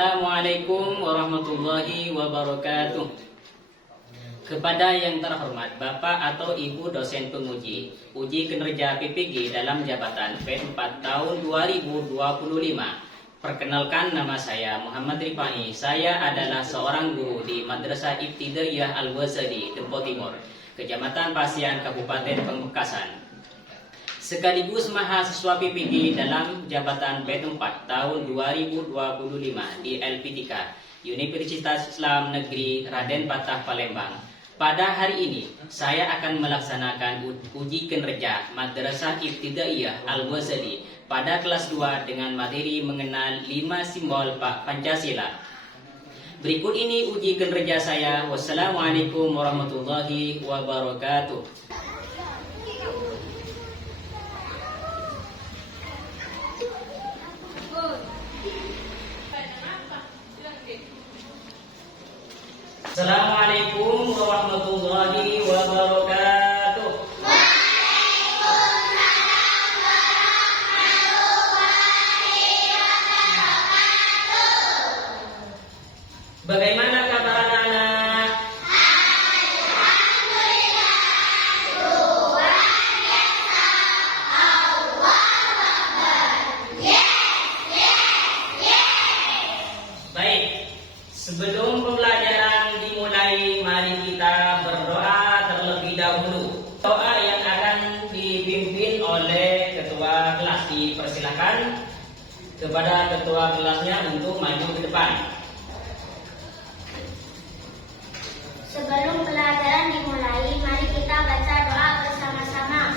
Assalamualaikum warahmatullahi wabarakatuh. Kepada yang terhormat Bapak atau Ibu dosen penguji uji kinerja PPG dalam jabatan P4 tahun 2025. Perkenalkan, nama saya Muhammad Rifai. Saya adalah seorang guru di Madrasah Ibtidaiyah Al-Wazadi, Tempo Timur, Kecamatan Pasian, Kabupaten Pamekasan. Sekaligus mahasiswa PPG dalam jabatan P4 tahun 2025 di LPTK, Universitas Islam Negeri Raden Patah, Palembang. Pada hari ini, saya akan melaksanakan uji kinerja Madrasah Ibtidaiyah Al-Wazadi pada kelas 2 dengan materi mengenal 5 simbol Pancasila. Berikut ini uji kinerja saya. Wassalamualaikum warahmatullahi wabarakatuh. Assalamualaikum warahmatullahi wabarakatuh. Waalaikumsalam warahmatullahi wabarakatuh. Bagaimana kabar anak-anak? Alhamdulillah, luar biasa. Allahu Akbar. Yes. Baik, sebelum pembelajaran dimulai, mari kita berdoa terlebih dahulu. Doa yang akan dipimpin oleh ketua kelas. Dipersilakan kepada ketua kelasnya untuk maju ke depan. Sebelum pelajaran dimulai, mari kita baca doa bersama-sama.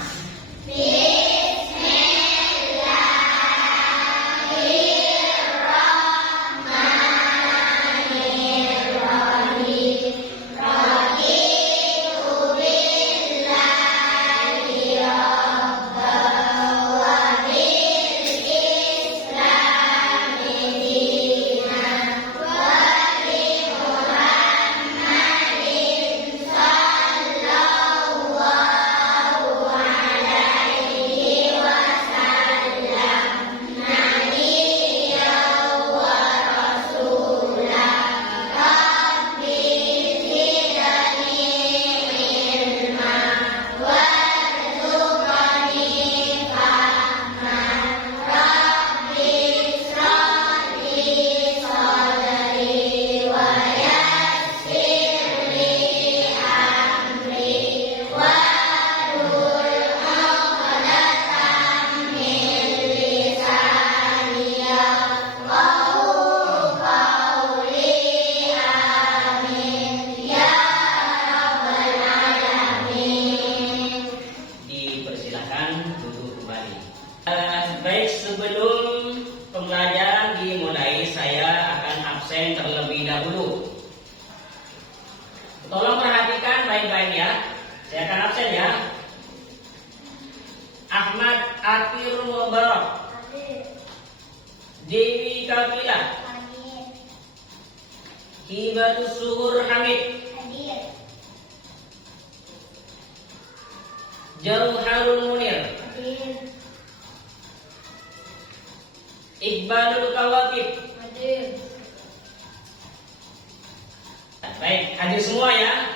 Baik, sebelum pembelajaran dimulai, saya akan absen terlebih dahulu. Tolong perhatikan baik-baik ya. Saya akan absen ya. Ahmad Akhir Mubarak, Dewi Kapila, Hibatus Suhur Hamid, Jauharul Munir, Iqbalul Kawakib. Baik, hadir semua ya.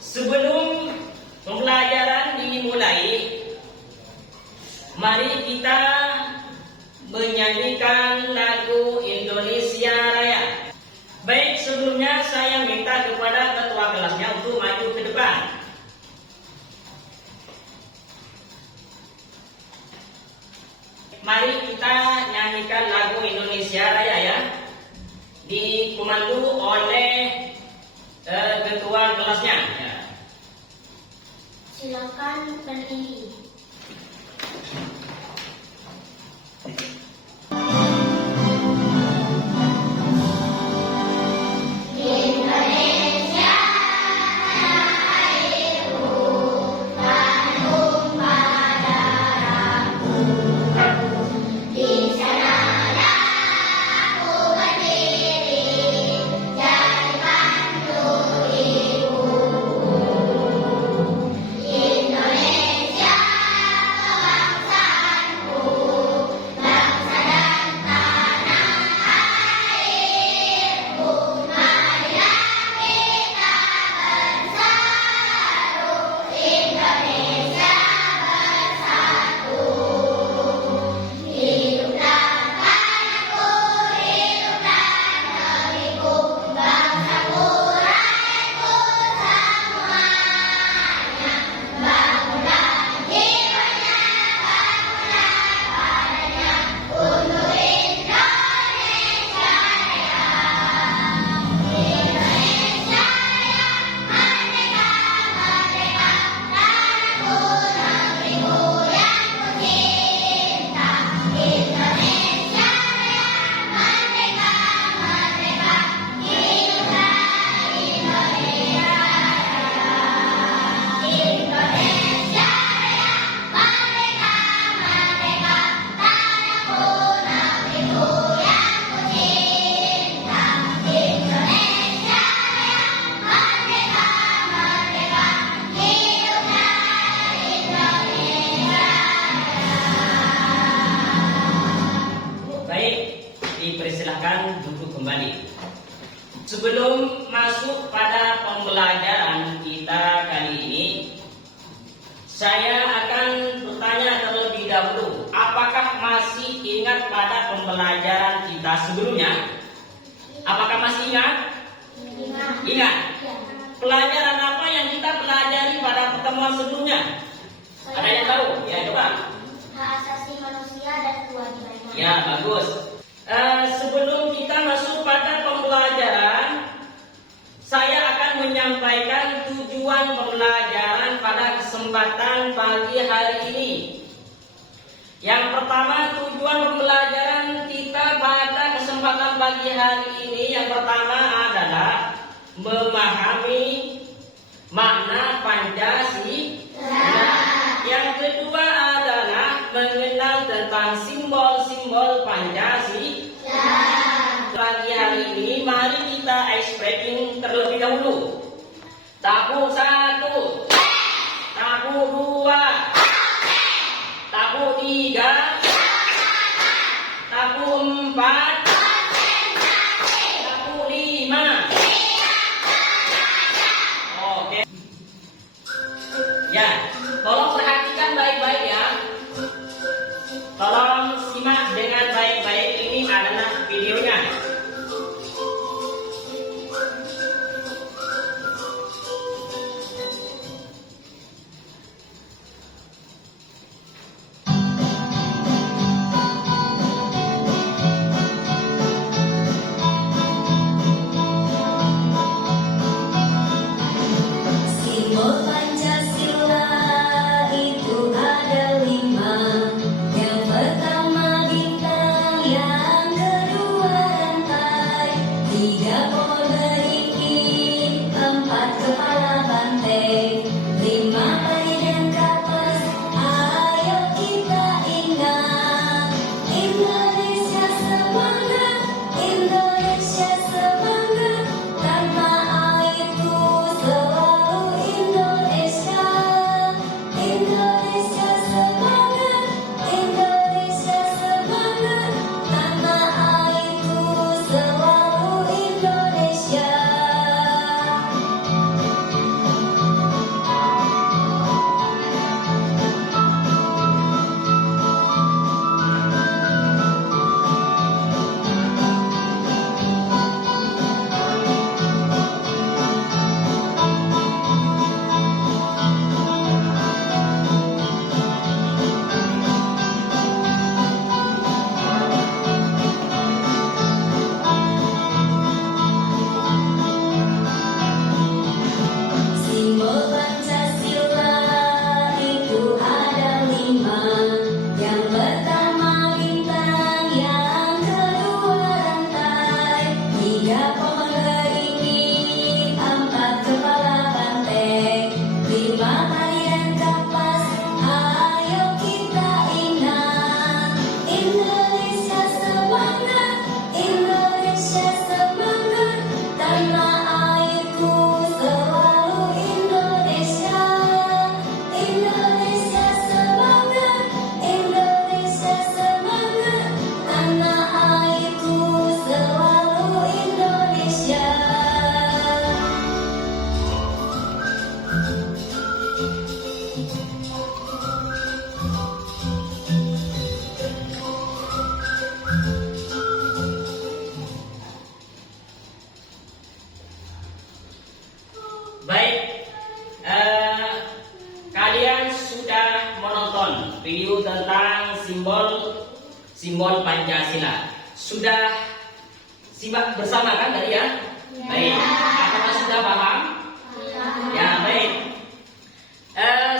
Sebelum pembelajaran dimulai, mari kita menyanyikan lagu Indonesia Raya. Baik, sebelumnya saya minta kepada ketua kelasnya untuk maju ke depan. Mari kita nyanyikan lagu Indonesia Raya ya. Dikomando oleh ketua kelasnya ya. Silakan berdiri. Indonesia Sebelum masuk pada pembelajaran kita kali ini, saya akan bertanya terlebih dahulu, apakah masih ingat pada pembelajaran kita sebelumnya? Apakah masih ingat? Ingat. Pelajaran apa yang kita pelajari pada pertemuan sebelumnya? Ada yang tahu? Ya, coba. Hak asasi manusia dan kewajibannya. Ya, bagus. Sebelum kita masuk pada pembelajaran, saya akan menyampaikan tujuan pembelajaran pada kesempatan pagi hari ini. Yang pertama, tujuan pembelajaran kita pada kesempatan pagi hari ini yang pertama adalah memahami makna Pancasila. Yang kedua adalah mengenal tentang simbol-simbol Pancasila. Pagi hari ini mari kita explaining terlebih dahulu. Tabu 1, tabu 2, tabu 3, tabu 4, tabu 5. Oke. Ya, tolong perhatikan baik-baik ya. Tolong simak dengan baik-baik, ini adalah videonya. Simbol Pancasila itu ada 5. Yang pertama bintang, yang kedua rantai, 3 pohon beringin, 4 kepala banteng, 5 peri dan kapas. Ayo kita ingat, Indonesia semangat, Indonesia semangat, tanpa airku selalu Indonesia. Indonesia semangat, Indonesia semangat, tanpa airku selalu Indonesia. Simbol Pancasila itu ada 5. Yang pertama bintang, yang kedua rantai, 3 pohon beringin, 4 kepala banteng, 5 peri dan kapas. Ayo kita ingat, Indonesia semangat, Indonesia semangat, tanpa airku selalu Indonesia. Indonesia semangat, Indonesia semangat, tanpa airku selalu Indonesia. Baik, kalian sudah menonton video tentang simbol Pancasila. Sudah simak bersama kan tadi ya? Baik, apakah sudah paham? Ya, baik.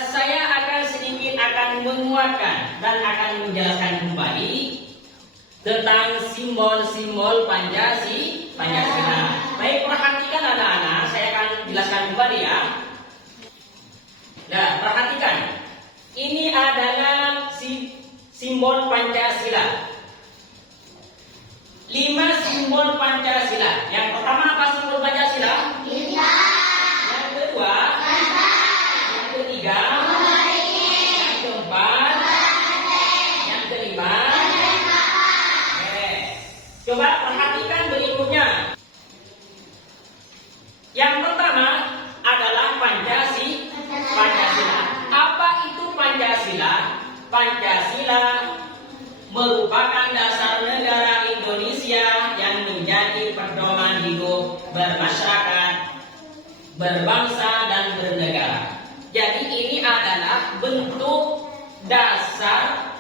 Saya akan sedikit menguatkan dan akan menjelaskan kembali tentang simbol-simbol Pancasila. Baik, perhatikan anak-anak, saya akan jelaskan kembali ya. Nah, perhatikan. Ini adalah simbol Pancasila. 5 simbol Pancasila. Yang pertama apa simbol Pancasila? Yang kedua? Yang ketiga? Yang keempat? Yang kelima? Coba perhatikan berikutnya. Pancasila merupakan dasar negara Indonesia yang menjadi pedoman hidup bermasyarakat, berbangsa dan bernegara. Jadi ini adalah bentuk dasar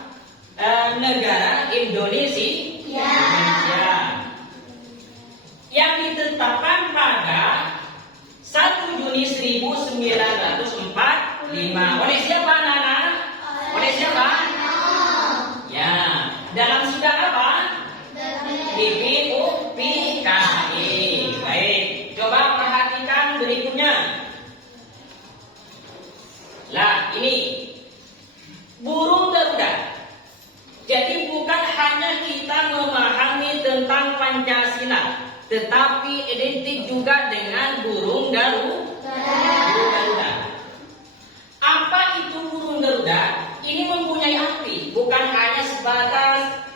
negara Indonesia yang ditetapkan pada 1 Juni 1945 oleh siapa, Nana? Oleh siapa? Ya, dalam sidang apa? BPUPKI. Baik, coba perhatikan berikutnya. Lah, ini burung Garuda. Jadi bukan hanya kita memahami tentang Pancasila, tetapi identik juga dengan burung Garuda. Apa itu burung Garuda? Ini mempunyai arti, bukan hanya sebatas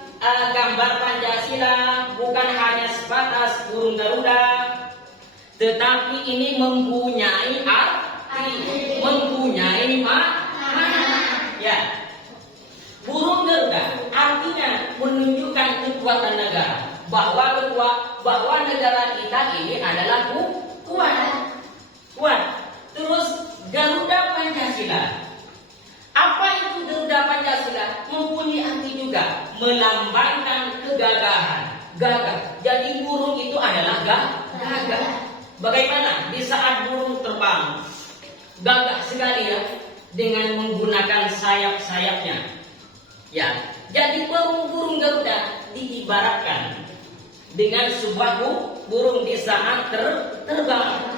gambar Pancasila, bukan hanya sebatas burung Garuda, tetapi ini mempunyai arti, mempunyai makna. Ya, burung Garuda artinya menunjukkan kekuatan negara, bahwa negara kita ini adalah kuat. Terus Garuda Pancasila. Apa itu Garuda Pancasila? Mempunyai arti juga melambangkan kegagahan, gagah. Jadi burung itu adalah gagah. Bagaimana di saat burung terbang? Gagah sekali ya, dengan menggunakan sayap-sayapnya. Ya, jadi burung Garuda diibaratkan dengan sebuah burung di saat terbang.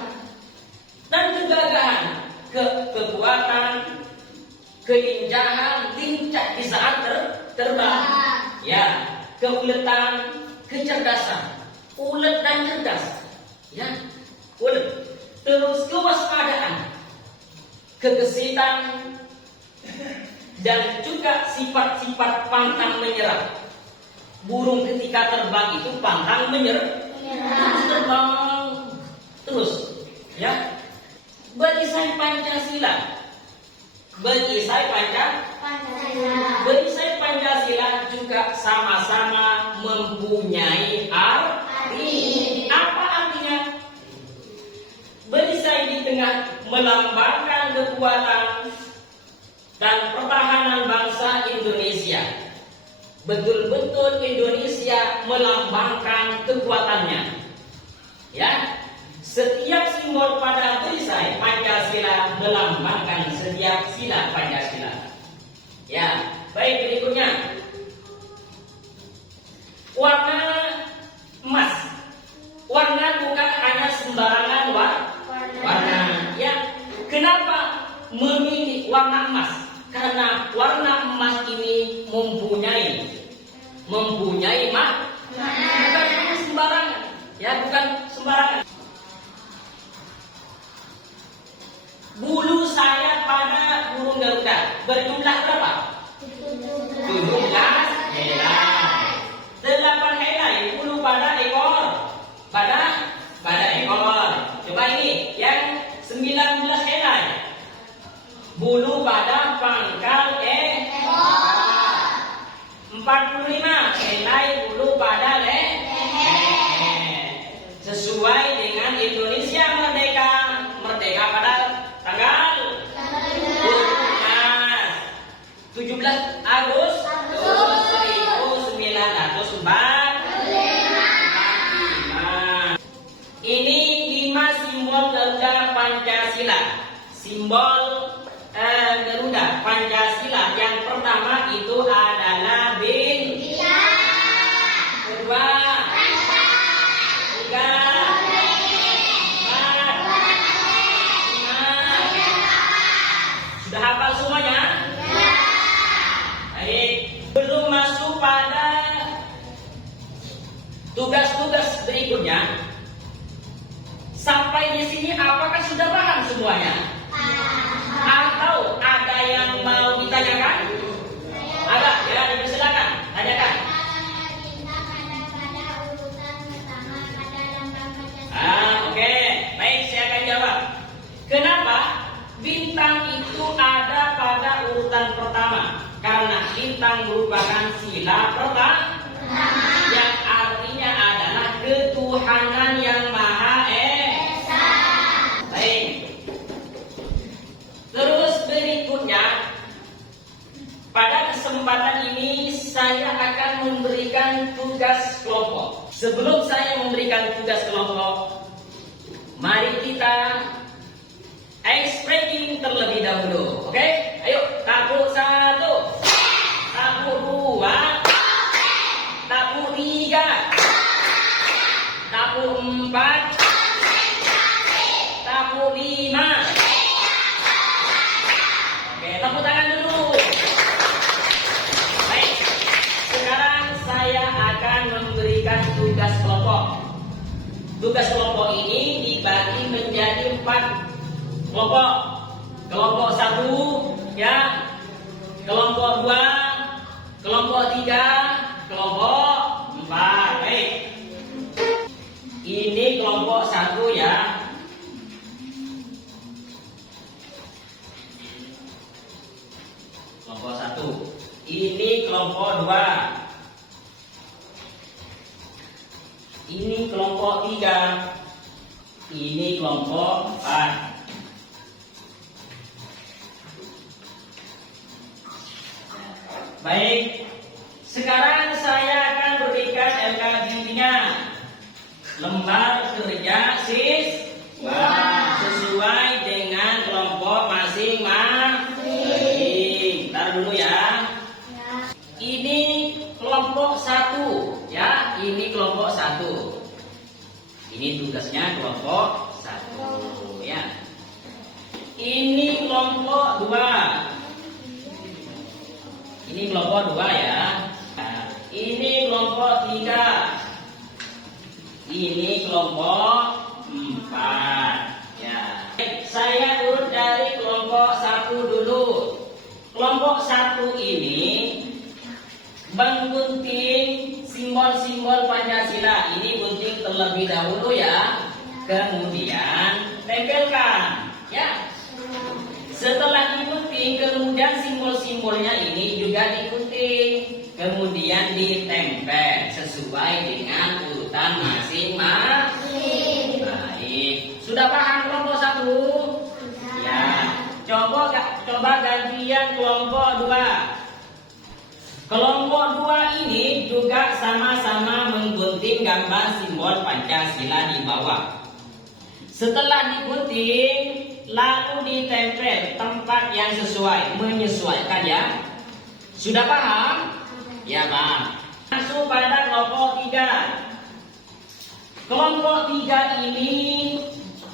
Dan kegagahan, kekuatan, kelincahan, lincah di saat terbang. Ya, keuletan, kecerdasan, ulet dan cerdas. Ya, ulet. Terus kewaspadaan, kegesitan, dan juga sifat-sifat pantang menyerah. Burung ketika terbang itu pantang menyerah. Terbang terus, ya. Bagi saya Pancasila, Pancasila juga sama-sama mempunyai arti. Apa artinya? Bagi saya di tengah melambangkan kekuatan dan pertahanan bangsa Indonesia. Betul-betul Indonesia melambangkan kekuatannya. Ya, setiap simbol pada perisai Pancasila melambangkan setiap sila Pancasila. Ya, baik, berikutnya warna emas. Warna bukan hanya sembarangan warna. Ya, kenapa memilih warna emas? Karena warna emas ini mempunyai makna. Bukan hanya sembarangan. Ya, bukan sembarangan. Bulu sayap pada burung Garuda berjumlah berapa? 17 helai. 8 helai bulu pada ekor. Pada ekor. Coba ini yang 19 helai. Bulu pada pangkal ekor. 45 helai bulu pada leher. Sesuai dengan Indonesia merdeka pada tanggal 17 Agustus 1945. Ini 5 simbol Garuda Pancasila. Simbol Garuda Pancasila yang pertama itu adalah bintang. Kedua, tiga, sudah hafal semuanya? Baik, belum masuk pada tugas-tugas berikutnya. Sampai di sini apakah sudah paham semuanya? Atau ada yang mau ditanyakan? Ada, ya, dipersilakan, tanyakan. Oke, baik, saya akan jawab. Kenapa bintang itu ada pada urutan pertama? Karena bintang merupakan sila pertama yang artinya adalah ketuhanan yang Maha Esa. Baik. Terus berikutnya, pada kesempatan ini saya akan memberikan tugas kelompok. Sebelum saya memberikan tugas kelompok, mari kita expressing terlebih dahulu. Oke? Ayo, tapu 1, tapu 2, tapu 3, tapu 4, tapu 5. Oke, tepuk tangan dulu. Baik, sekarang saya akan memberikan tugas kelompok. Tugas kelompok ini dibagi menjadi 4 kelompok. Kelompok 1, ya, kelompok 2, kelompok 3, kelompok 4. Baik. Ini kelompok 1 ya. Kelompok 1. Ini kelompok 2. Ini kelompok 3. Ini kelompok 4. Baik, sekarang saya akan berikan LKJ-nya. Lembar kerja siswa sesuai dengan kelompok masing-masing. Ntar dulu ya. Ini kelompok 1, ya. Ini kelompok 1. Ini tugasnya kelompok 1, ya. Ini kelompok 2. Ini kelompok 2 ya. Nah, ini kelompok 3. Ini kelompok 4. Ya. Saya urut dari kelompok 1 dulu. Kelompok 1 ini menggunting simbol-simbol Pancasila. Ini gunting terlebih dahulu ya. Kemudian tempelkan, ya. Setelah digunting, kemudian simbol-simbolnya ini juga digunting, kemudian ditempel sesuai dengan urutan masing-masing. Baik, sudah paham kelompok 1? Ya. Coba gantian kelompok 2. Kelompok 2 ini juga sama-sama menggunting gambar simbol Pancasila di bawah. Setelah digunting, lalu ditempel tempat yang sesuai, menyesuaikan ya. Sudah paham? Ya paham. Masuk pada kelompok 3. Kelompok 3 ini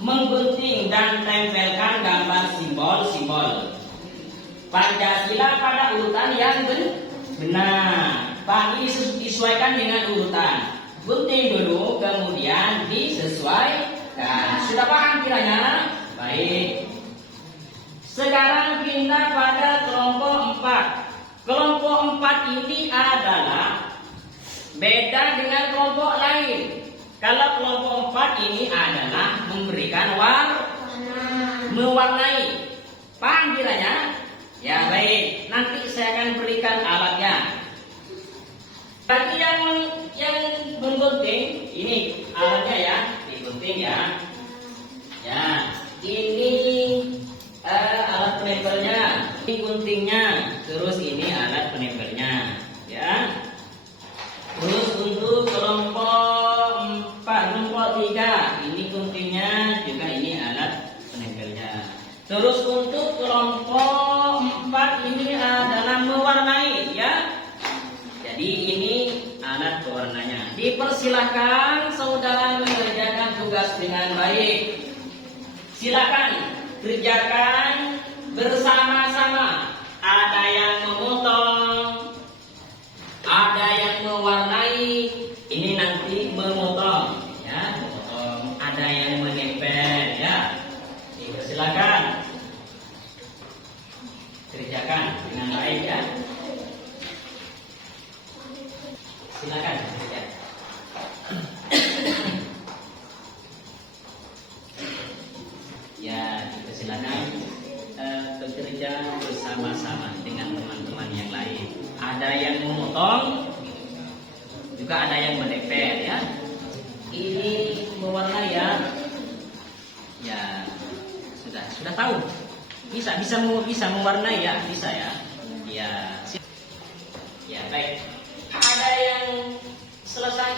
menggunting dan tempelkan gambar simbol-simbol Pancasila pada urutan yang benar. Pak, ini disesuaikan dengan urutan. Gunting dulu, kemudian disesuaikan. Sudah paham kiranya? Baik. Sekarang kita pada kelompok 4. Kelompok 4 ini adalah beda dengan kelompok lain. Kalau kelompok 4 ini adalah memberikan mewarnai. Paham kiranya? Ya baik. Nanti saya akan berikan alatnya. Bagi yang menggunting, ini alatnya ya, digunting ya. Ya. Ini alat penempelnya, ini guntingnya, terus ini alat penempelnya, ya. Terus untuk kelompok 4, kelompok 3, ini guntingnya, juga ini alat penempelnya. Terus untuk kelompok 4 ini adalah mewarnai, ya. Jadi ini alat pewarnanya. Dipersilahkan saudara mengerjakan tugas dengan baik. Silakan kerjakan bersama-sama. Ada yang memotong, ada yang mewarnai. Ini nanti memotong, ya, memotong. Ada yang menempel, ya. Silakan kerjakan dengan baik, ya. Silakan kerjakan. Ya, silakan bekerja bersama-sama dengan teman-teman yang lain. ada yang memotong, juga ada yang menempel ya. Ini mewarnai ya. Ya, sudah tahu. Bisa mewarnai ya, bisa ya. Ya. Ya, baik. Ada yang selesai.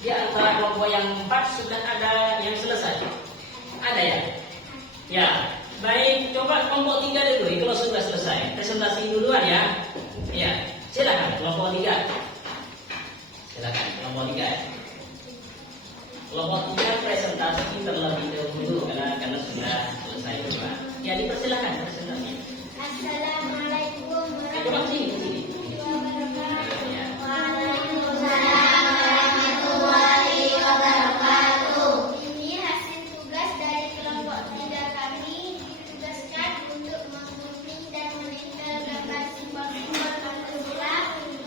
Di antara kelompok yang 4 sudah ada yang selesai. Ada ya? Ya. Baik, coba kelompok 3 dulu. Kalau sudah selesai, presentasi duluan ya. Ya, silakan kelompok 3. Silakan kelompok 3 ya. Kelompok 3 presentasi terlebih dahulu karena sudah selesai duluan. Ya, dipersilakan presentasinya. Assalamualaikum Coba sini. wabarakatuh. Ya. Waalaikumsalam warahmatullahi wabarakatuh. Ini hasil tugas dari kelompok 3 kami ditugaskan untuk menggunting dan menempel gambar simbol-simbol Pancasila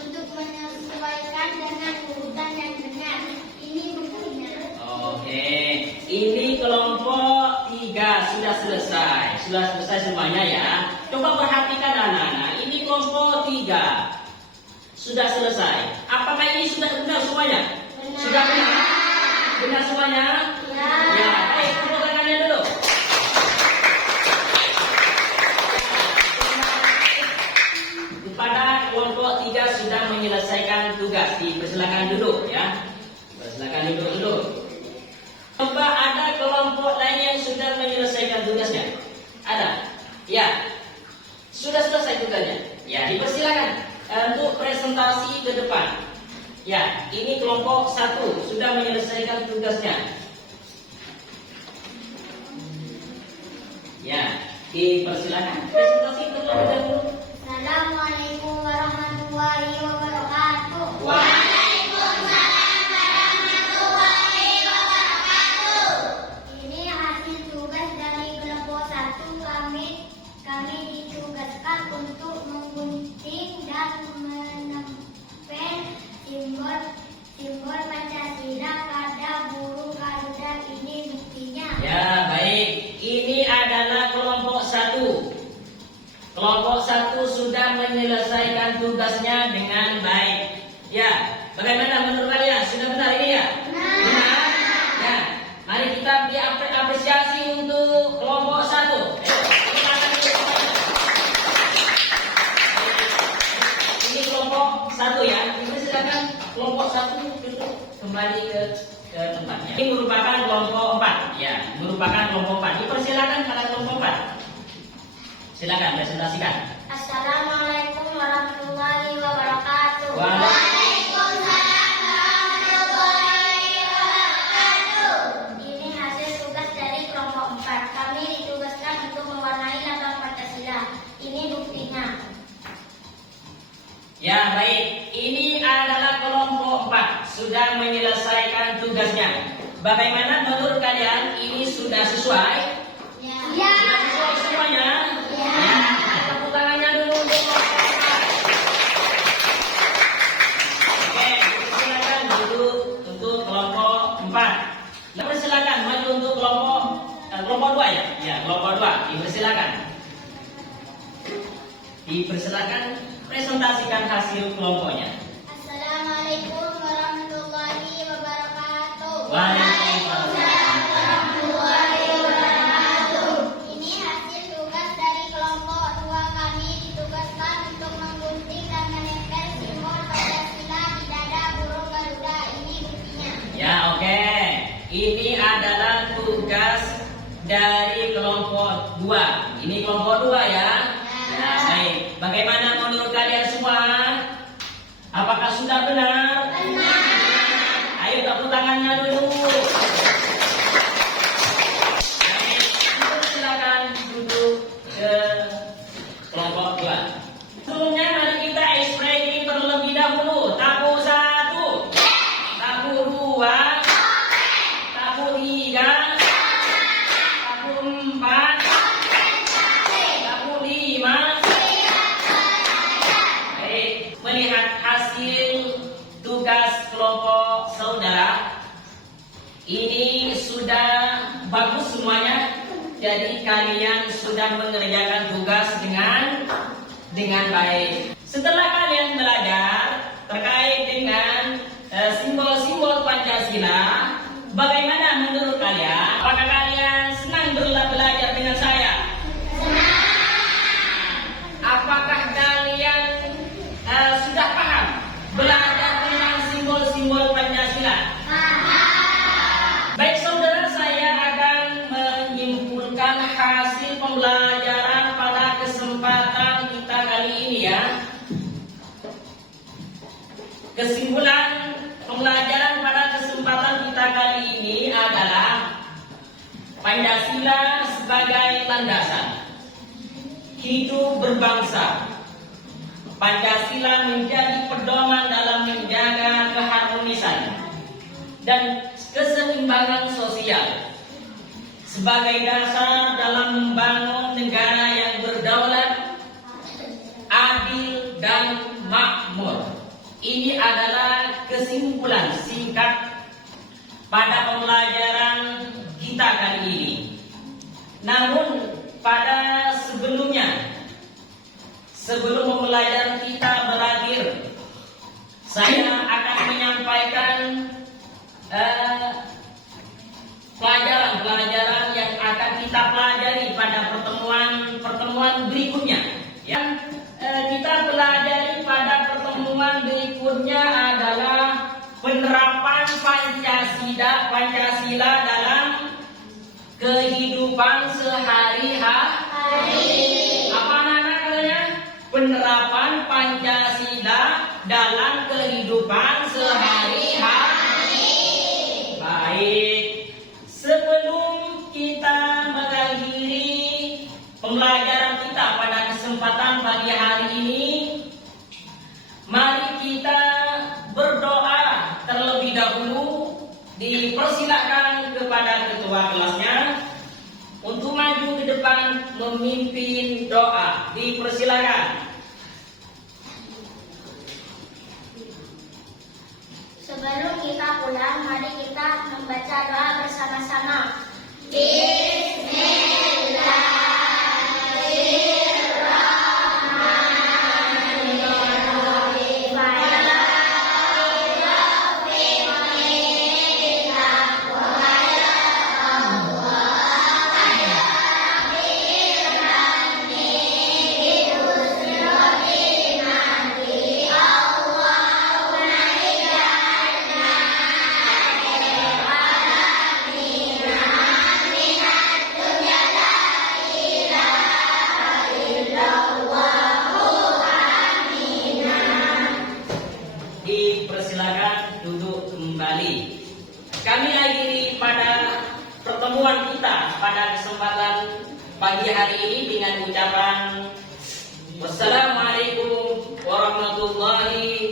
untuk menyesuaikan dengan urutan yang benar. Ini bukunya. Oke, ini kelompok 3 sudah selesai. Sudah selesai semuanya ya. Coba perhatikan anak-anak. Ini kelompok 3 sudah selesai. Apakah ini sudah benar semuanya? Benar. Sudah benar? Benar semuanya? Ya. Ya, baik, tepuk tangannya dulu. Pada kelompok 3 sudah menyelesaikan tugas. Dipersilakan duduk ya. Persilakan duduk dulu. Coba ada kelompok lain yang sudah menyelesaikan tugasnya? Ada? Ya. Sudah selesai tugasnya? Ya, dipersilakan untuk presentasi ke depan. Ya, ini kelompok 1 sudah menyelesaikan tugasnya. Ya, dipersilakan presentasi terlebih dahulu. Assalamualaikum warahmatullahi wabarakatuh. Ini hasil tugas dari kelompok 1 kami ditugaskan untuk menggunting dan menempel simbol Pancasila pada burung Garuda. Ini buktinya. Ya, baik. Ini adalah kelompok 1. Kelompok 1 sudah menyelesaikan tugasnya dengan baik. Ya, bagaimana menurut kalian? Sudah benar ini ya? Benar. Ya, mari kita beri apresiasi untuk kelompok 1. Ini kelompok 1 ya. Silakan kelompok 1 duduk kembali ke tempatnya. Ini merupakan kelompok 4. Ya, merupakan kelompok 4. Dipersilakan pada kelompok 4. Silakan presentasikan. Assalamualaikum warahmatullahi wabarakatuh. Waalaikumsalam warahmatullahi wabarakatuh. Ini hasil tugas dari kelompok 4. Kami ditugaskan untuk mewarnai lambang Pancasila. Ini buktinya. Ya, baik. Ini adalah kelompok 4 sudah menyelesaikan tugasnya. Bagaimana menurut kalian? Ini sudah sesuai? Ya. Sudah sesuai semuanya? Ya. Tepuk tangannya dulu untuk kelompok 4. Oke, silakan duduk untuk kelompok 4. Silakan maju untuk kelompok 2 ya? Ya, kelompok 2. Dipersilakan. Dipersilakan presentasikan hasil kelompoknya. Assalamualaikum warahmatullahi wabarakatuh. Waalaikumsalam warahmatullahi wabarakatuh. Ini hasil tugas dari kelompok 2 kami ditugaskan untuk menggunting dan menempel simbol Pancasila di dada burung Garuda. Ini buktinya. Ya, oke. Ini adalah tugas dari kelompok 2. Ini kelompok 2 ya. Ya, baik. Bagaimana menurut kalian semua? Apakah sudah benar? Benar. Ayo tepuk tangannya dulu. Baik, silakan duduk ke kelompok 2. Sebelumnya mari kita ekspresi terlebih dahulu. Tabu 1, tabu 2, tabu 3, tabu 4, tabu 5. Baik, melihat hasil tugas kelompok saudara, ini sudah bagus semuanya. Jadi kalian sudah mengerjakan tugas dengan baik. Setelah kalian belajar terkait dengan simbol-simbol Pancasila, bagaimana menurut kalian? Apakah kalian senang belajar dengan saya? Apakah kalian sudah paham belajar tentang simbol-simbol Pancasila? Baik saudara, saya akan menyimpulkan hasil pembelajaran pada kesempatan kita kali ini ya. Kesimpulan pembelajaran pada kesempatan kita kali ini adalah Pancasila sebagai landasan hidup berbangsa. Pancasila menjadi pedoman dalam menjaga keharmonisan dan keseimbangan sosial sebagai dasar dalam membangun negara yang berdaulat, adil, dan makmur. Ini adalah kesimpulan singkat pada pembelajaran kita kali ini. Namun pada sebelum pembelajaran kita berakhir, saya akan menyampaikan pelajaran-pelajaran yang akan kita pelajari pada pertemuan berikutnya. Yang kita pelajari pada pertemuan berikutnya adalah penerapan Pancasila dalam kehidupan sehari-hari. Apa namanya? Penerapan Pancasila dalam kehidupan sehari-hari. Baik, sebelum kita mengakhiri pembelajaran kita pada kesempatan pagi hari ini, mari kita berdoa terlebih dahulu. Dipersilakan kepada ketua kelasnya untuk maju ke depan memimpin doa. Dipersilakan. Sebelum kita pulang, mari kita membaca doa bersama-sama. Dipersilakan duduk kembali. Kami akhiri pada pertemuan kita pada kesempatan pagi hari ini dengan ucapan wassalamualaikum warahmatullahi